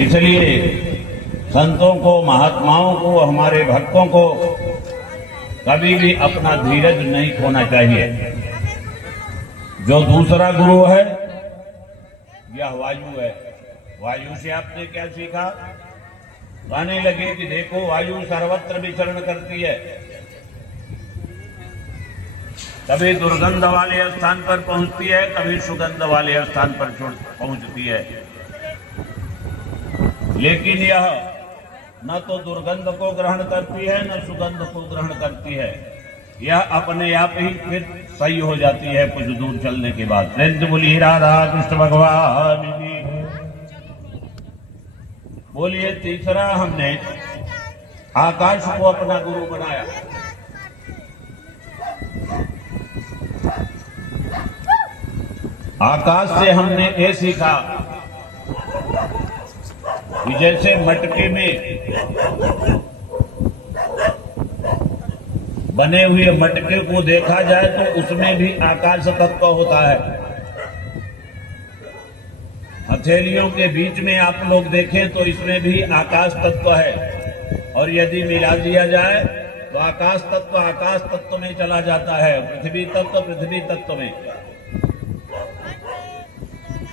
इसलिए संतों को, महात्माओं को, हमारे भक्तों को कभी भी अपना धीरज नहीं खोना चाहिए। जो दूसरा गुरु है यह वायु है। वायु से आपने क्या सीखा? कहने लगे कि देखो वायु सर्वत्र विचरण करती है, कभी दुर्गंध वाले स्थान पर पहुंचती है, कभी सुगंध वाले स्थान पर पहुंचती है। लेकिन यह न तो दुर्गंध को ग्रहण करती है न सुगंध को ग्रहण करती है। यह अपने आप ही फिर सही हो जाती है कुछ दूर चलने के बाद। नृत्य बोलिए राधा कृष्ण भगवान की। बोलिए तीसरा, हमने आकाश को अपना गुरु बनाया। आकाश से हमने ये सीखा कि जैसे मटके में बने हुए मटके को देखा जाए तो उसमें भी आकाश तत्व होता है। हथेलियों के बीच में आप लोग देखें तो इसमें भी आकाश तत्व है, और यदि मिला दिया जाए तो आकाश तत्व में चला जाता है, पृथ्वी तत्व में।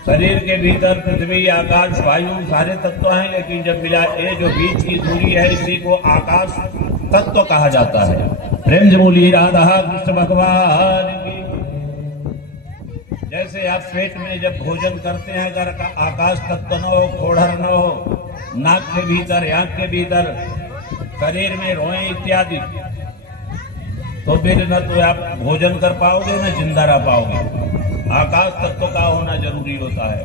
शरीर के भीतर पृथ्वी, आकाश, वायु सारे तत्व हैं, लेकिन जब मिला ये जो बीच की दूरी है इसी को आकाश तत्व कहा जाता है। प्रेम से बोलिए राधा कृष्ण भगवान की। जैसे आप पेट में जब भोजन करते हैं अगर आकाश तत्व न हो, खोड़र न हो, नाक के भीतर, आंख के भीतर, शरीर में रोए इत्यादि, तो फिर न तो आप भोजन कर पाओगे न जिंदा रह पाओगे। आकाश तत्व का होना जरूरी होता है।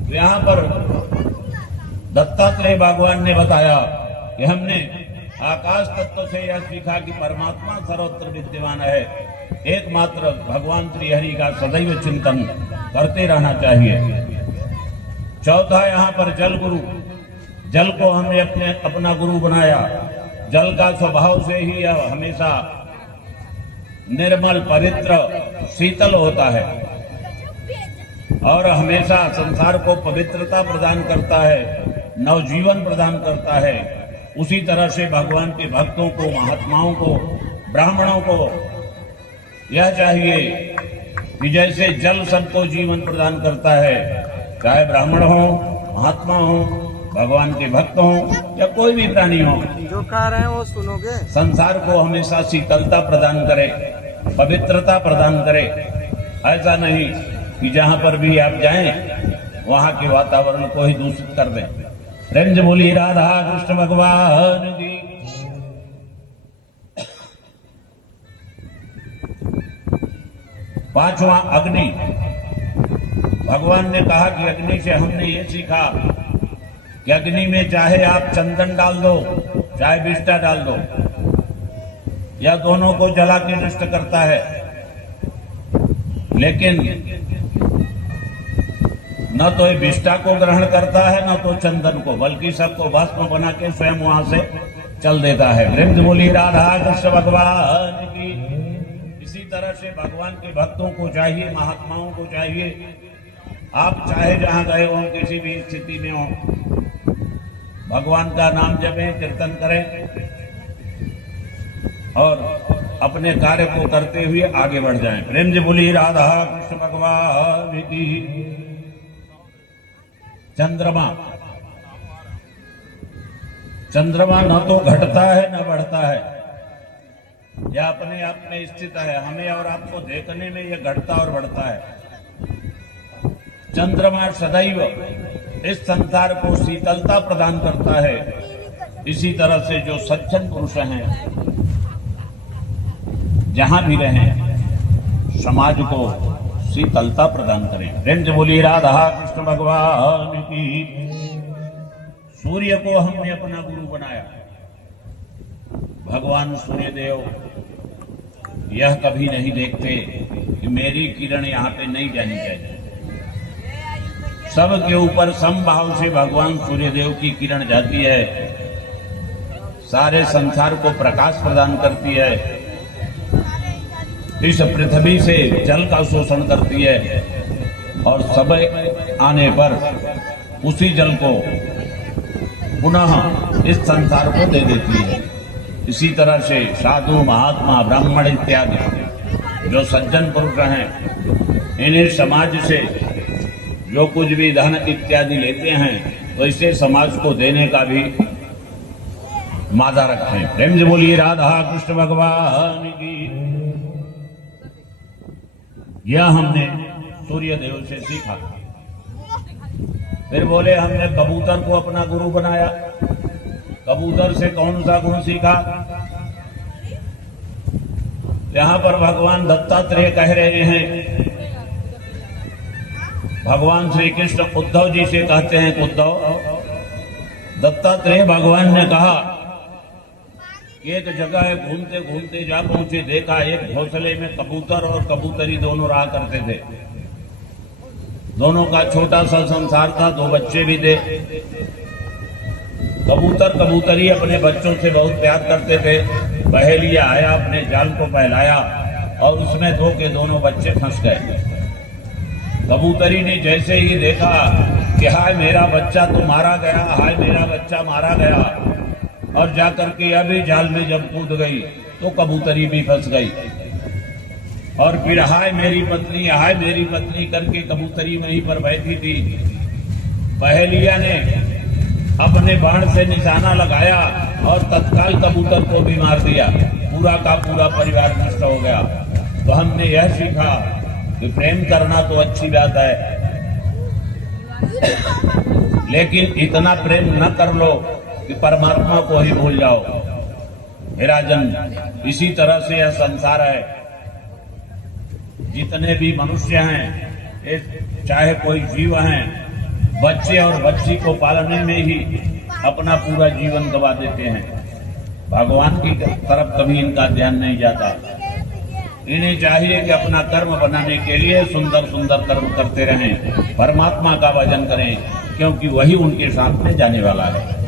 तो यहाँ पर दत्तात्रेय भगवान ने बताया कि हमने आकाश तत्व से यह सीखा कि परमात्मा सर्वत्र विद्यमान है। एकमात्र भगवान श्री हरि का सदैव चिंतन करते रहना चाहिए। चौथा, यहाँ पर जल गुरु। जल को हमने अपना गुरु बनाया। जल का स्वभाव से ही यह हमेशा निर्मल, पवित्र, शीतल होता है और हमेशा संसार को पवित्रता प्रदान करता है, नवजीवन प्रदान करता है। उसी तरह से भगवान के भक्तों को, महात्माओं को, ब्राह्मणों को यह चाहिए कि जैसे जल सबको जीवन प्रदान करता है, चाहे ब्राह्मण हो, महात्मा हो, भगवान के भक्त हो या कोई भी प्राणी हो, जो कह रहे हैं वो सुनोगे। संसार को हमेशा शीतलता प्रदान करे, पवित्रता प्रदान करे। ऐसा नहीं कि जहां पर भी आप जाएं वहां के वातावरण को ही दूषित कर दें। प्रेम से बोलिए राधा कृष्ण भगवान की। पांचवा, अग्नि। भगवान ने कहा कि अग्नि से हमने ये सीखा कि अग्नि में चाहे आप चंदन डाल दो, चाहे विष्ठा डाल दो, यह दोनों को जला के नष्ट करता है। लेकिन न तो ये विष्ठा को ग्रहण करता है न तो चंदन को, बल्कि सबको भस्म बना के स्वयं वहां से चल देता है। प्रेम से बोलिए राधा कृष्ण भगवान की। इसी तरह से भगवान के भक्तों को चाहिए, महात्माओं को चाहिए, आप चाहे जहां गए हो, किसी भी स्थिति में हो, भगवान का नाम जपें, कीर्तन करें और अपने कार्य को करते हुए आगे बढ़ जाएं। प्रेम से बोलिए राधा कृष्ण भगवान की। चंद्रमा। चंद्रमा न तो घटता है न बढ़ता है, यह अपने आप में स्थित है। हमें और आपको देखने में यह घटता और बढ़ता है। चंद्रमा सदैव इस संसार को शीतलता प्रदान करता है। इसी तरह से जो सज्जन पुरुष हैं जहां भी रहें समाज को शीतलता प्रदान करें। प्रेम से बोलिए राधा कृष्ण भगवान की। सूर्य को हमने अपना गुरु बनाया। भगवान सूर्यदेव यह कभी नहीं देखते कि मेरी किरण यहाँ पे नहीं जानी चाहिए। सबके ऊपर समभाव से भगवान सूर्यदेव की किरण जाती है, सारे संसार को प्रकाश प्रदान करती है, इस पृथ्वी से जल का शोषण करती है और समय आने पर उसी जल को पुनः इस संसार को दे देती है। इसी तरह से साधु, महात्मा, ब्राह्मण इत्यादि जो सज्जन पुरुष हैं, इन्हें समाज से जो कुछ भी धन इत्यादि लेते हैं वैसे समाज को देने का भी मादा रखें। प्रेम से बोलिए राधा कृष्ण भगवान की। यह हमने सूर्य देव से सीखा। फिर बोले हमने कबूतर को अपना गुरु बनाया। कबूतर से कौन सा गुण सीखा? यहां पर भगवान दत्तात्रेय कह रहे हैं, भगवान श्री कृष्ण उद्धव जी से कहते हैं, उद्धव, दत्तात्रेय भगवान ने कहा, एक जगह घूमते घूमते जा पहुंचे, देखा एक घोंसले में कबूतर और कबूतरी दोनों रहा करते थे। दोनों का छोटा सा संसार था, 2 बच्चे भी थे। कबूतर कबूतरी अपने बच्चों से बहुत प्यार करते थे। पहेलिया आया, अपने जाल को फैलाया और उसमें धो के दोनों बच्चे फंस गए। कबूतरी ने जैसे ही देखा कि हाय मेरा बच्चा तो मारा गया, हाय मेरा बच्चा मारा गया, और जाकर के अभी जाल में जब कूद गई तो कबूतरी भी फंस गई। और फिर हाय मेरी पत्नी करके कबूतरी वहीं पर बैठी थी। पहेलिया ने अपने बाण से निशाना लगाया और तत्काल कबूतर को भी मार दिया। पूरा का पूरा परिवार नष्ट हो गया। तो हमने यह सीखा कि प्रेम करना तो अच्छी बात है, लेकिन इतना प्रेम न कर लो कि परमात्मा को ही भूल जाओ। हे राजन, इसी तरह से यह संसार है। जितने भी मनुष्य हैं, चाहे कोई जीव हैं, बच्चे और बच्ची को पालने में ही अपना पूरा जीवन गवा देते हैं। भगवान की तरफ कभी इनका ध्यान नहीं जाता। इन्हें चाहिए कि अपना कर्म बनाने के लिए सुंदर सुंदर कर्म करते रहें, परमात्मा का भजन करें, क्योंकि वही उनके साथ में जाने वाला है।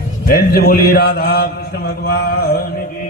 बोलिए राधा कृष्ण भगवान की।